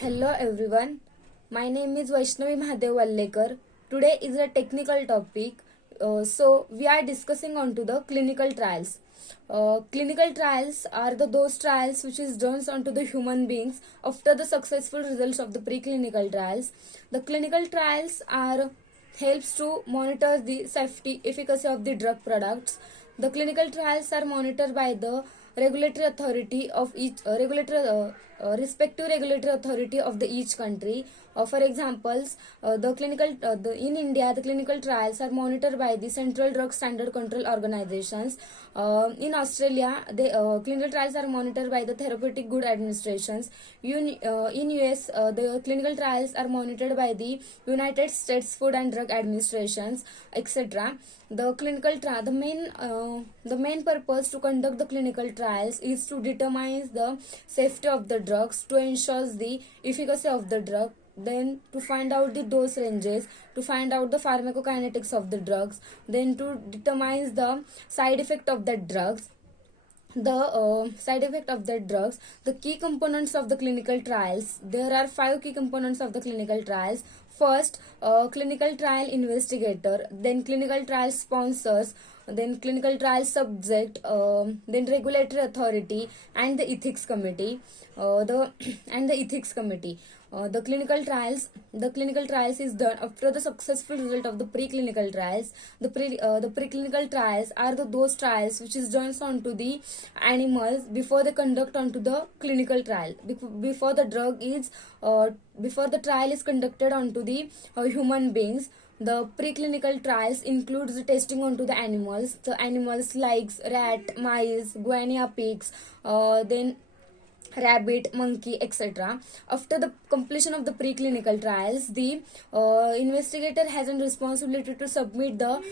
Hello everyone, my name is Vaishnavi Mahadev Vallekar. Today is a technical topic, so we are discussing onto the clinical trials. Clinical trials are those trials which is done onto the human beings after the successful results of the preclinical trials. The clinical trials are helps to monitor the safety efficacy of the drug products. The clinical trials are monitored by the regulatory authority of each respective regulatory authority of the each country. For examples, in India, the clinical trials are monitored by the Central Drug Standard Control Organizations. In Australia, the clinical trials are monitored by the Therapeutic Good Administrations. In US, the clinical trials are monitored by the United States Food and Drug Administrations, etc. The main purpose to conduct the clinical trials is to determine the safety of the drugs, to ensure the efficacy of the drug, then to find out the dose ranges, to find out the pharmacokinetics of the drugs, then to determine the side effect of the drugs. The key components of the clinical trials. There are 5 key components of the clinical trials. First, clinical trial investigator, then clinical trial sponsors, then clinical trial subject, then regulatory authority, and the ethics committee. The and the ethics committee. The clinical trials is done after the successful result of the preclinical trials. The preclinical trials are those trials which is done onto the animals before they conduct onto the clinical trial. Before the trial is conducted onto the human beings. The preclinical trials includes the testing onto the animals. The animals like rat, mice, guinea pigs, then rabbit, monkey, etc. After the completion of the preclinical trials, the investigator has a responsibility to submit the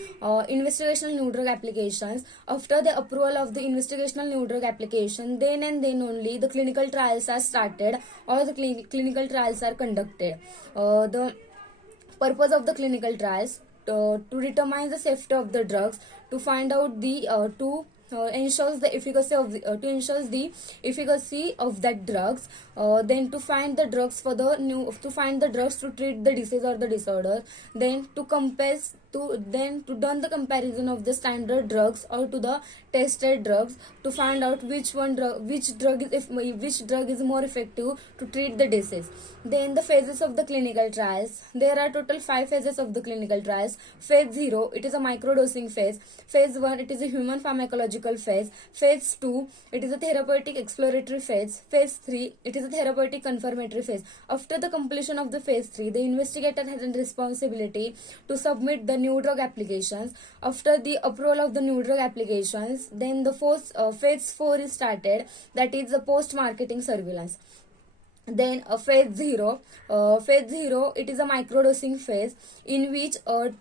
investigational new drug applications. After the approval of the investigational new drug application, then and then only the clinical trials are started or the clinical trials are conducted. The purpose of the clinical trials to determine the safety of the drugs, to find out the ensures the efficacy of to ensures the efficacy of that drugs, then to find the drugs to find the drugs to treat the disease or the disorder, then to done the comparison of the standard drugs or to the tested drugs, to find out which drug is more effective to treat the disease. Then the phases of the clinical trials. There are total 5 phases of the clinical trials. Phase 0, it is a microdosing phase. Phase 1, it is a human pharmacological phase. Phase 2, it is a therapeutic exploratory phase. Phase 3, it is a therapeutic confirmatory phase. After the completion of the phase 3, the investigator has a responsibility to submit the new drug applications. After the approval of the new drug applications, then the phase 4 is started, that is the post-marketing surveillance. Then phase 0, it is a microdosing phase in which 8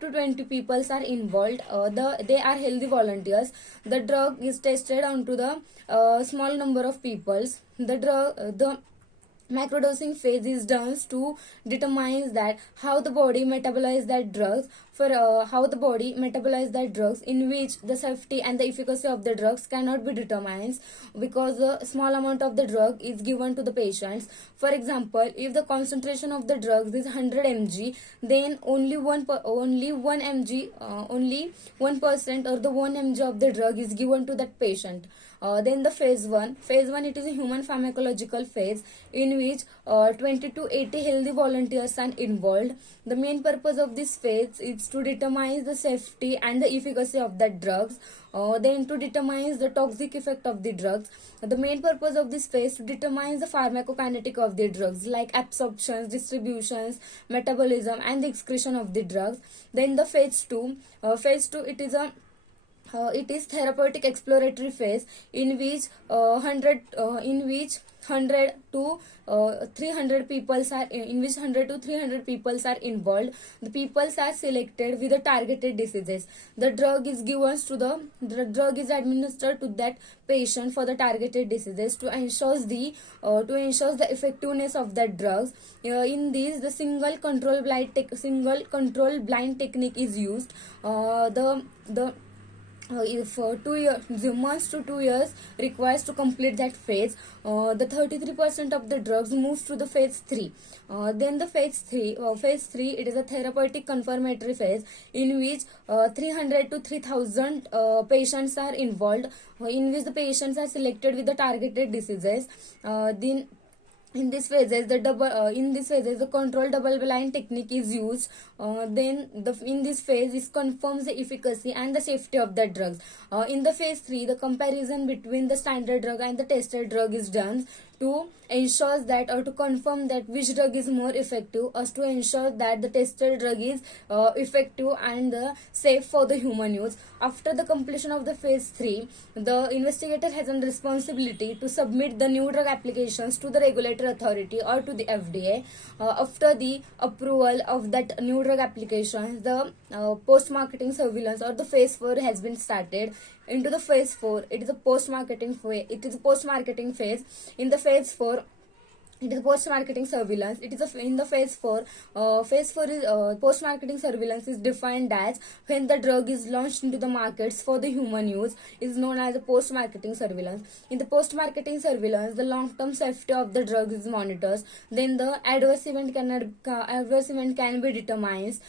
to 20 people are involved. They are healthy volunteers. The drug is tested onto the small number of peoples. The microdosing phase is done to determine that how the body metabolize that drugs, in which the safety and the efficacy of the drugs cannot be determined because a small amount of the drug is given to the patients. For example, if the concentration of the drugs is 100 mg, then only 1% or the 1 mg of the drug is given to that patient. Then the phase 1, it is a human pharmacological phase in which 20 to 80 healthy volunteers are involved. The main purpose of this phase is to determine the safety and the efficacy of the drugs, then to determine the toxic effect of the drugs. The main purpose of this phase to determine the pharmacokinetic of the drugs, like absorptions, distributions, metabolism, and the excretion of the drugs. Then the phase 2, it is therapeutic exploratory phase in which 100 to 300 people are involved. The people are selected with the targeted diseases. The drug is administered to that patient for the targeted diseases to ensure the effectiveness of that drugs. In this, the single control blind technique is used. if 2 years, the months to 2 years requires to complete that phase, the 33% of the drugs moves to the phase 3. Then the phase 3, it is a therapeutic confirmatory phase in which 300 to 3000 patients are involved, in which the patients are selected with the targeted diseases. Then in this phases the control double blind technique is used. Then in this phase it confirms the efficacy and the safety of the drugs. In the phase 3, the comparison between the standard drug and the tested drug is done to ensure that, or to confirm that, which drug is more effective, as to ensure that the tested drug is effective and safe for the human use. After the completion of the phase 3, the investigator has a responsibility to submit the new drug applications to the regulatory authority or to the FDA. After the approval of that new drug application, the post-marketing surveillance or the phase 4 has been started. Into the phase 4, it is a post-marketing phase. In the phase 4, it is post-marketing surveillance. It is in the phase 4. Phase 4 is post-marketing surveillance is defined as when the drug is launched into the markets for the human use, is known as a post-marketing surveillance. In the post-marketing surveillance, the long-term safety of the drug is monitored. Then the adverse event can be determined.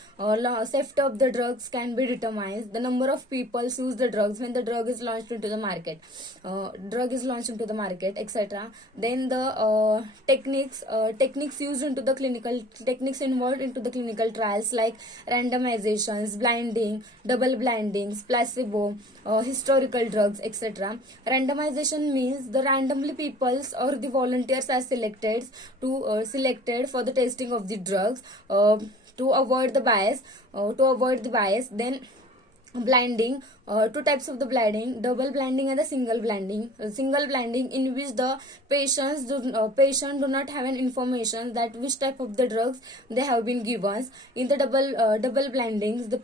Safety of the drugs can be determined. The number of people use the drugs when the drug is launched into the market. Etc. Then the techniques used into the clinical techniques involved into the clinical trials, like randomizations, blinding, double blindings, placebo, historical drugs, etc. Randomization means the randomly peoples or the volunteers are selected for the testing of the drugs, to avoid the bias. Then blinding, two types of the blinding: double blinding and the single blinding. Single blinding, in which the patient do not have an information that which type of the drugs they have been given. In the double blindings, the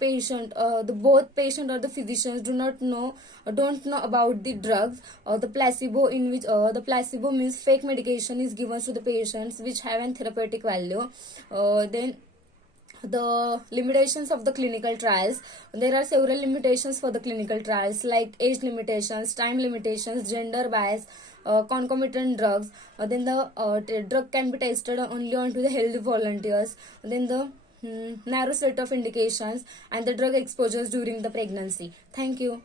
both patient or the physicians don't know about the drugs. The placebo, in which the placebo means fake medication is given to the patients which have an therapeutic value. Then the limitations of the clinical trials. There are several limitations for the clinical trials, like age limitations, time limitations, gender bias, concomitant drugs. Then the drug can be tested only onto the healthy volunteers. Then the narrow set of indications and the drug exposures during the pregnancy. Thank you.